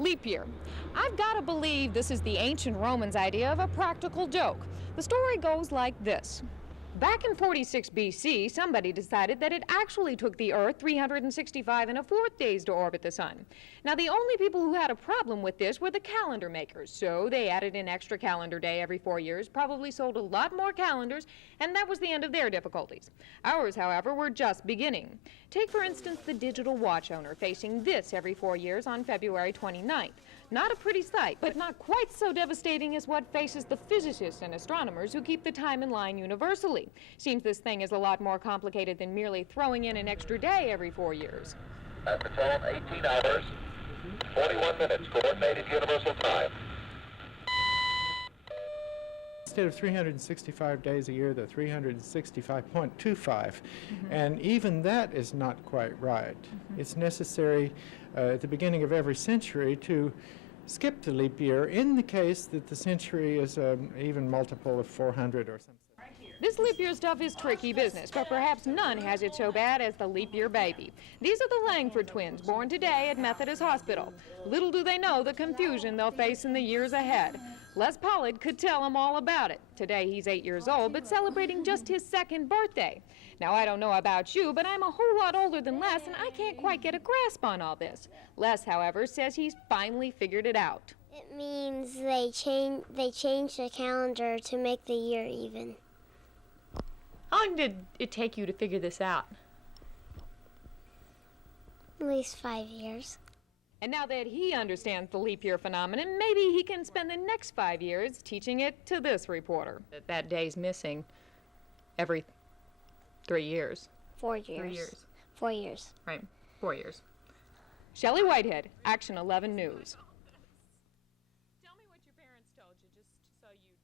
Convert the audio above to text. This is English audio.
Leap year. I've got to believe this is the ancient Romans' idea of a practical joke. The story goes like this. Back in 46 BC, somebody decided that it actually took the Earth 365 and a fourth days to orbit the Sun. Now, the only people who had a problem with this were the calendar makers, so they added an extra calendar day every 4 years, probably sold a lot more calendars, and that was the end of their difficulties. Ours, however, were just beginning. Take, for instance, the digital watch owner facing this every 4 years on February 29th. Not a pretty sight, but not quite so devastating as what faces the physicists and astronomers who keep the time in line universally. Seems this thing is a lot more complicated than merely throwing in an extra day every 4 years. At the time, 18 hours, 41 minutes, coordinated universal time. Instead of 365 days a year, they're 365.25. And even that is not quite right. It's necessary at the beginning of every century to skip the leap year in the case that the century is an even multiple of 400 or something. This leap year stuff is tricky business, but perhaps none has it so bad as the leap year baby. These are the Langford twins, born today at Methodist Hospital. Little do they know the confusion they'll face in the years ahead. Les Pollard could tell them all about it. Today he's 8 years old, but celebrating just his second birthday. Now, I don't know about you, but I'm a whole lot older than Les, and I can't quite get a grasp on all this. Les, however, says he's finally figured it out. It means they change the calendar to make the year even. How long did it take you to figure this out? At least 5 years. And now that he understands the leap year phenomenon, maybe he can spend the next 5 years teaching it to this reporter. That day's missing every 3 years. 4 years. 3 years. 4 years. Right, 4 years. Shelly Whitehead, Action 11 News.